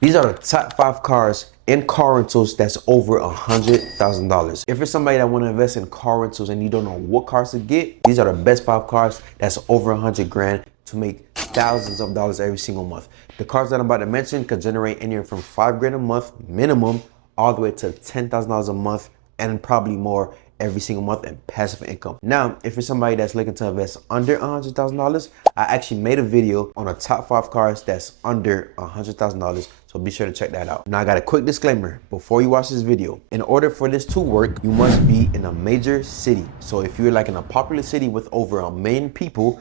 These are the top 5 cars in car rentals that's over $100,000. If you're somebody that want to invest in car rentals and you don't know what cars to get, these are the best 5 cars that's over 100 grand to make thousands of dollars every single month. The cars that I'm about to mention could generate anywhere from 5 grand a month minimum all the way to $10,000 a month and probably more every single month in passive income. Now, if you're somebody that's looking to invest under $100,000, I actually made a video on the top 5 cars that's under $100,000. So be sure to check that out. Now I got a quick disclaimer before you watch this video. In order for this to work, you must be in a major city. So if you're like in a popular city with over 1 million people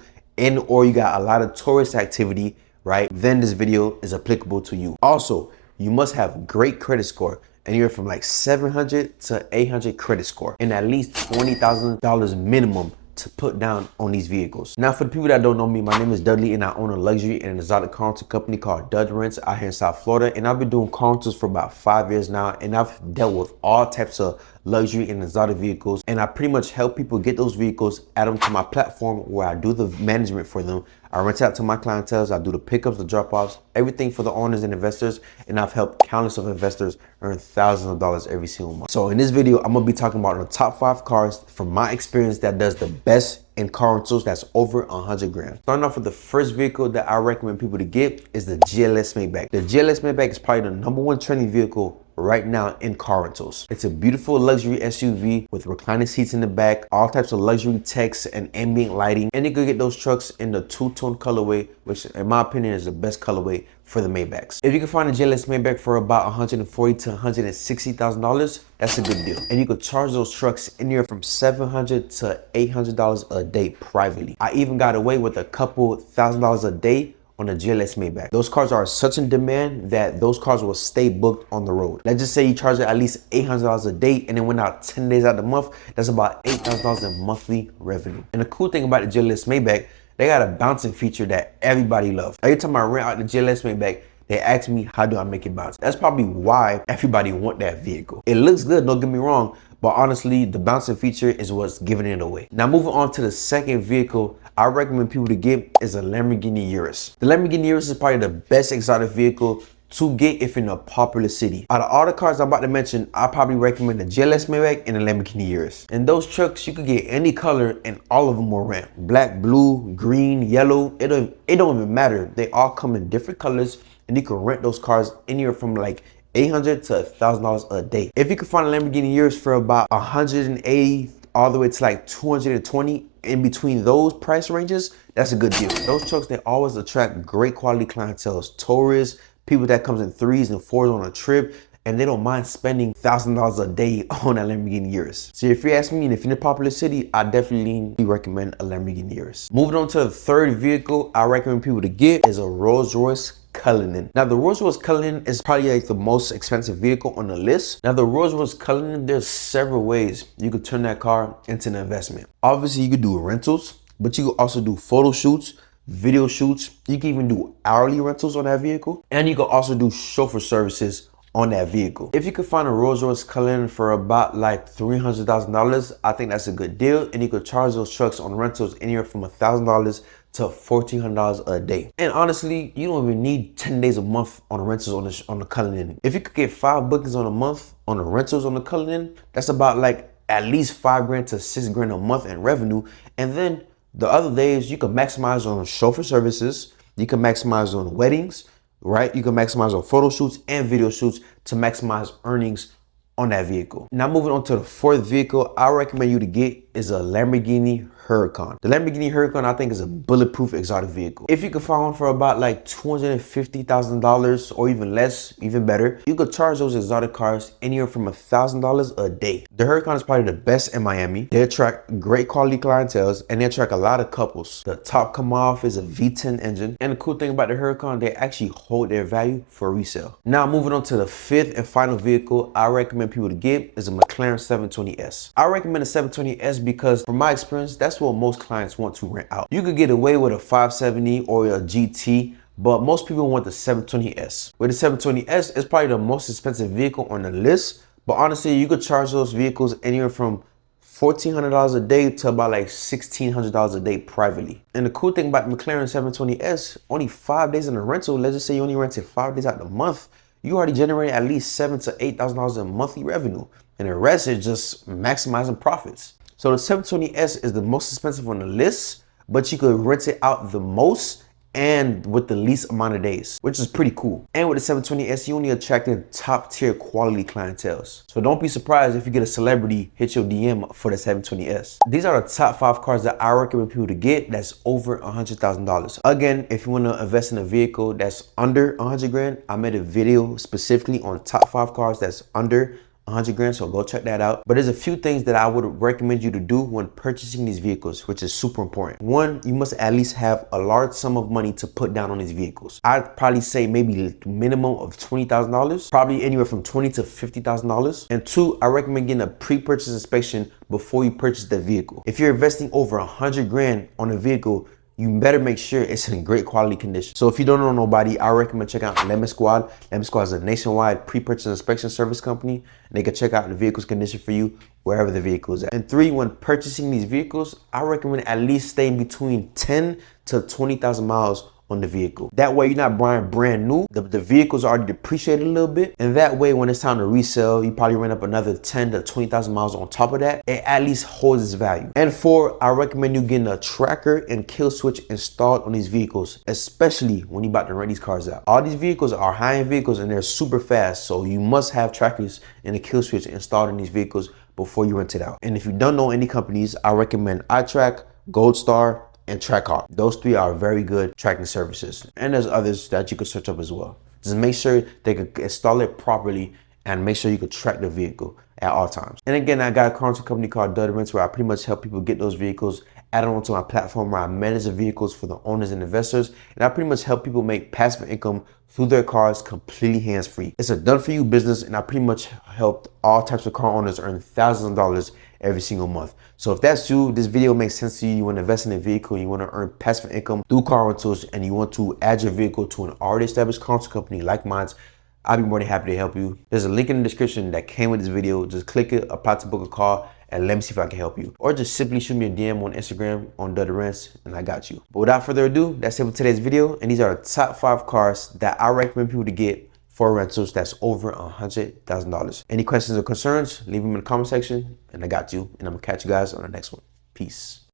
or you got a lot of tourist activity, right? Then this video is applicable to you. Also, you must have great credit score, anywhere from like 700 to 800 credit score and at least $20,000 minimum to put down on these vehicles. Now, for the people that don't know me, my name is Dudley and I own a luxury and exotic car rental company called Dud Rents out here in South Florida. And I've been doing car rentals for about 5 years now, and I've dealt with all types of luxury and exotic vehicles, and I pretty much help people get those vehicles, add them to my platform where I do the management for them. I rent out to my clientele, I do the pickups, the drop-offs, everything for the owners and investors, and I've helped countless of investors earn thousands of dollars every single month. So in this video, I'm gonna be talking about the top 5 cars from my experience that does the best in car rentals that's over 100 grand. Starting off with the first vehicle that I recommend people to get is the GLS Maybach. The GLS Maybach is probably the #1 trending vehicle right now in car rentals. It's a beautiful luxury SUV with reclining seats in the back, all types of luxury techs and ambient lighting, and you could get those trucks in the two-tone colorway, which in my opinion is the best colorway for the Maybachs. If you can find a GLS Maybach for about $140,000 to $160,000, that's a good deal. And you could charge those trucks anywhere from $700 to $800 a day privately. I even got away with a couple $1,000s a day on the GLS Maybach. Those cars are such in demand that those cars will stay booked on the road. Let's just say you charge it at least $800 a day and it went out 10 days out of the month. That's about $8,000 in monthly revenue. And the cool thing about the GLS Maybach, they got a bouncing feature that everybody loves. Every time I rent out the GLS Maybach, they ask me, how do I make it bounce? That's probably why everybody want that vehicle. It looks good, don't get me wrong, but honestly, the bouncing feature is what's giving it away. Now moving on to the second vehicle I recommend people to get is a Lamborghini Urus. The Lamborghini Urus is probably the best exotic vehicle to get if you're in a popular city. Out of all the cars I'm about to mention, I probably recommend the GLS Maybach and the Lamborghini Urus. In those trucks, you could get any color and all of them will rent. Black, blue, green, yellow, it don't even matter. They all come in different colors and you can rent those cars anywhere from like $800 to $1,000 a day. If you can find a Lamborghini Urus for about 180 all the way to like 220, in between those price ranges, that's a good deal. Those trucks, they always attract great quality clientele, tourists, people that comes in 3s and 4s on a trip, and they don't mind spending $1,000 a day on a Lamborghini Urus. So if you ask me, and if you're in a popular city, I definitely recommend a Lamborghini Urus. Moving on to the third vehicle I recommend people to get is a Rolls-Royce Cullinan. Now the Rolls-Royce Cullinan is probably like the most expensive vehicle on the list. Now the Rolls-Royce Cullinan, there's several ways you could turn that car into an investment. Obviously you could do rentals, but you could also do photo shoots, video shoots. You can even do hourly rentals on that vehicle, and you could also do chauffeur services on that vehicle. If you could find a Rolls-Royce Cullinan for about like $300,000, I think that's a good deal, and you could charge those trucks on rentals anywhere from $1,000 to $1,400 a day. And honestly, you don't even need 10 days a month on the rentals on the Cullinan. If you could get 5 bookings on a month on the rentals on the Cullinan, that's about like at least 5 grand to 6 grand a month in revenue. And then the other days you can maximize on chauffeur services, you can maximize on weddings, right? You can maximize on photo shoots and video shoots to maximize earnings on that vehicle. Now moving on to the fourth vehicle I recommend you to get is a Lamborghini Huracan. The Lamborghini Huracan, I think, is a bulletproof exotic vehicle. If you can find one for about like $250,000 or even less, even better, you could charge those exotic cars anywhere from $1,000 a day. The Huracan is probably the best in Miami. They attract great quality clientele and they attract a lot of couples. The top come off is a V10 engine, and the cool thing about the Huracan, they actually hold their value for resale. Now moving on to the fifth and final vehicle I recommend people to get is a McLaren 720S. I recommend a 720S because from my experience, that's what most clients want to rent out. You could get away with a 570 or a GT, but most people want the 720S. With the 720S, it's probably the most expensive vehicle on the list, but honestly, you could charge those vehicles anywhere from $1,400 a day to about like $1,600 a day privately. And the cool thing about the McLaren 720S, only 5 days in the rental, let's just say you only rented 5 days out of the month, you already generate at least $7,000 to $8,000 in monthly revenue. And the rest is just maximizing profits. So the 720S is the most expensive on the list, but you could rent it out the most and with the least amount of days, which is pretty cool. And with the 720S, you only attracting top tier quality clientele. So don't be surprised if you get a celebrity hit your DM for the 720S. These are the top 5 cars that I recommend people to get that's over $100,000. Again, if you want to invest in a vehicle that's under 100 grand, I made a video specifically on top 5 cars that's under 100 grand, so go check that out. But there's a few things that I would recommend you to do when purchasing these vehicles, which is super important. One, you must at least have a large sum of money to put down on these vehicles. I'd probably say maybe minimum of $20,000, probably anywhere from $20,000 to $50,000. And two, I recommend getting a pre-purchase inspection before you purchase the vehicle. If you're investing over 100 grand on a vehicle, you better make sure it's in great quality condition. So if you don't know nobody, I recommend check out Lemon Squad. Lemon Squad is a nationwide pre-purchase inspection service company, and they can check out the vehicle's condition for you wherever the vehicle is at. And three, when purchasing these vehicles, I recommend at least staying between 10 to 20,000 miles on the vehicle. That way you're not buying brand new. The vehicle's already depreciated a little bit. And that way when it's time to resell, you probably rent up another 10 to 20,000 miles on top of that. It at least holds its value. And four, I recommend you getting a tracker and kill switch installed on these vehicles, especially when you're about to rent these cars out. All these vehicles are high-end vehicles and they're super fast. So you must have trackers and a kill switch installed in these vehicles before you rent it out. And if you don't know any companies, I recommend iTrack, Gold Star, and Trackhawk. Those three are very good tracking services. And there's others that you can search up as well. Just make sure they can install it properly and make sure you can track the vehicle at all times. And again, I got a car rental company called Dudley Rents where I pretty much help people get those vehicles added onto my platform where I manage the vehicles for the owners and investors. And I pretty much help people make passive income through their cars completely hands-free. It's a done-for-you business, and I pretty much helped all types of car owners earn thousands of dollars every single month. So if that's you, this video makes sense to you, you want to invest in a vehicle, you want to earn passive income through car rentals, and you want to add your vehicle to an already established car rental company like mine, I'd be more than happy to help you. There's a link in the description that came with this video. Just click it, apply to book a call, and let me see if I can help you. Or just simply shoot me a DM on Instagram on Dudley Rents, and I got you. But without further ado, that's it for today's video. And these are the top 5 cars that I recommend people to get for rentals that's over $100,000. Any questions or concerns, leave them in the comment section, and I got you. And I'm gonna catch you guys on the next one. Peace.